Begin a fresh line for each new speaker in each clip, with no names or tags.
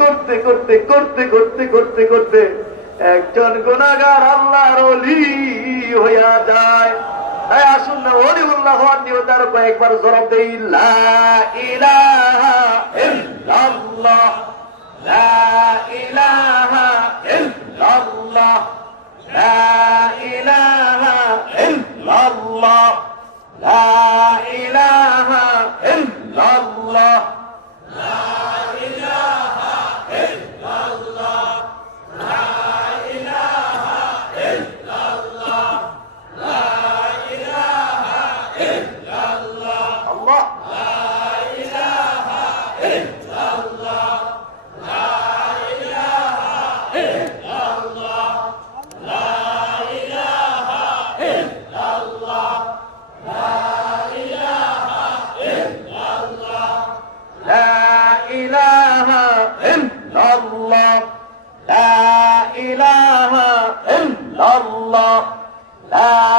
করতে করতে করতে করতে করতে করতে একজন গুণাগার আল্লাহর অলি হইয়া যায়। আসুন না অলিউল্লাহ হওয়ার নিয়ে তার কয়েকবার জবাব দেই, লা لا إله إلا الله لا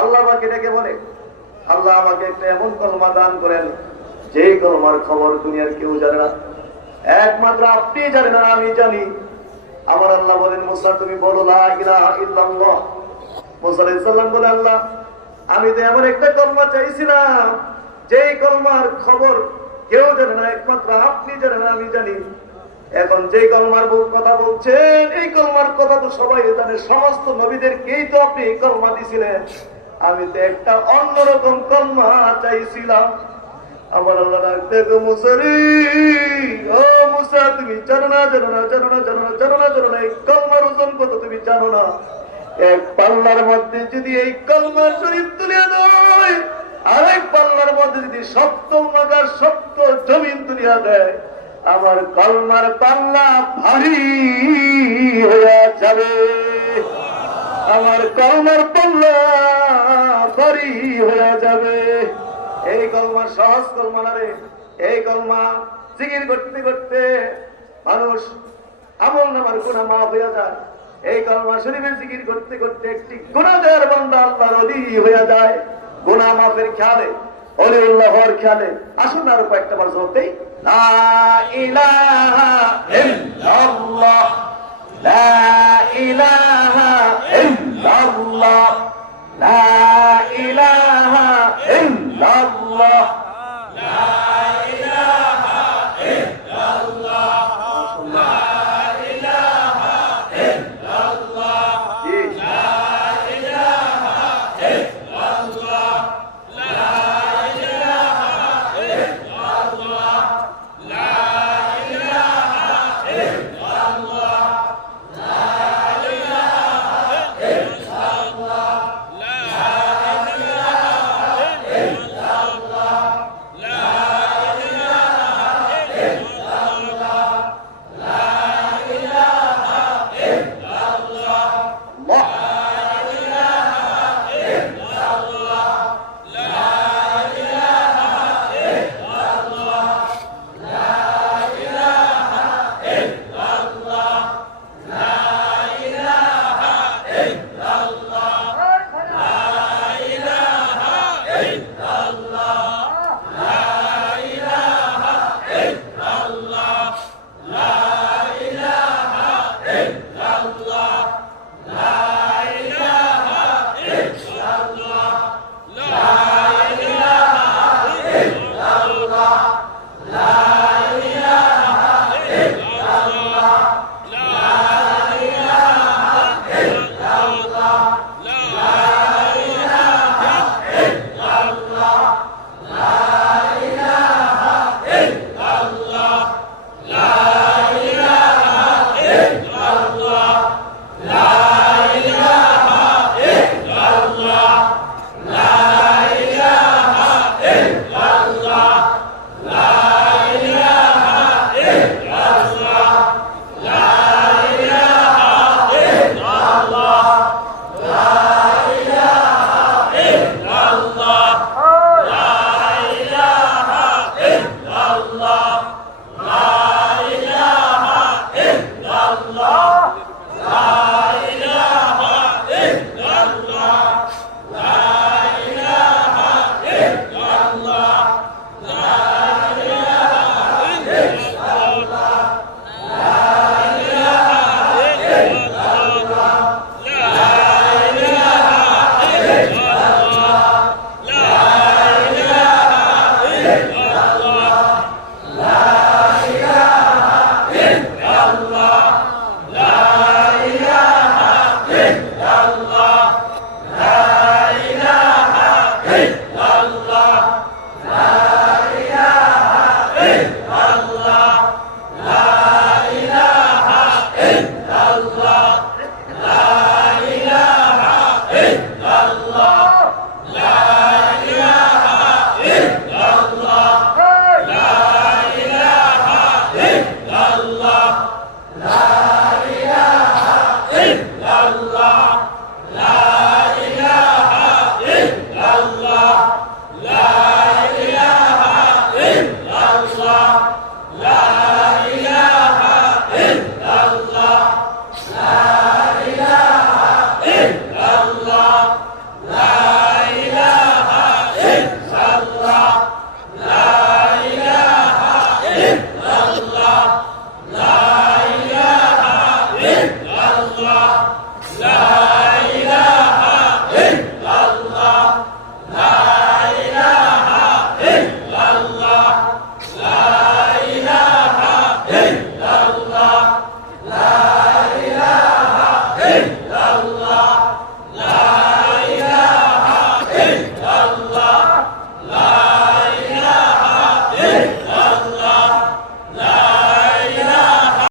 আল্লাহ ডেকে বলে, আল্লাহ আমাকে এমন দান করেন কলমার খবর কেউ জানে না। একমাত্র আপনি জানেন না আমি জানি। আমার আল্লাহ বলেন, মুসা, তুমি বলো, লা ইলাহা ইল্লাল্লাহ। মুসা আলাইহিস সালাম বলে, আল্লাহ, আমি তো এমন একটা কলমা চাইছিলাম, যেই কলমার খবর কেউ জানে না, একমাত্র আপনি জানেন, আমি জানি। এখন যে কলমার বল- কথা বলছেন, এই কলমার কথা তো সবাই জানে, সমস্ত নবীদেরকেই তো আপনি এই কলমা দিছিলেন। আমি তো একটা অন্যরকম কলমা চাইছিলাম। আমার আল্লাহ তুলিয়া দেয় আমার কলমার পাল্লা ভারী হয়ে যাবে। আমার কলমার পাল্লা ভারী হয়ে যাবে। এই কলমা সহজ কলমা না রে, এই কলমা জিকির করতে করতে মানুষ আমল নামার গুণা মাফ হয়ে যায়। এই কলমা শরীফের জিকির করতে করতে একটি গুণাগার বান্দা আল্লাহর অলি হয়ে যায়। গুণা মাফের খেয়ালে অলিউল্লাহ হওয়ার খেয়ালে আসুন আরও কয়েকটা বার জবাবতেই লা ইলাহা ইল্লাল্লাহ। লা ইলাহা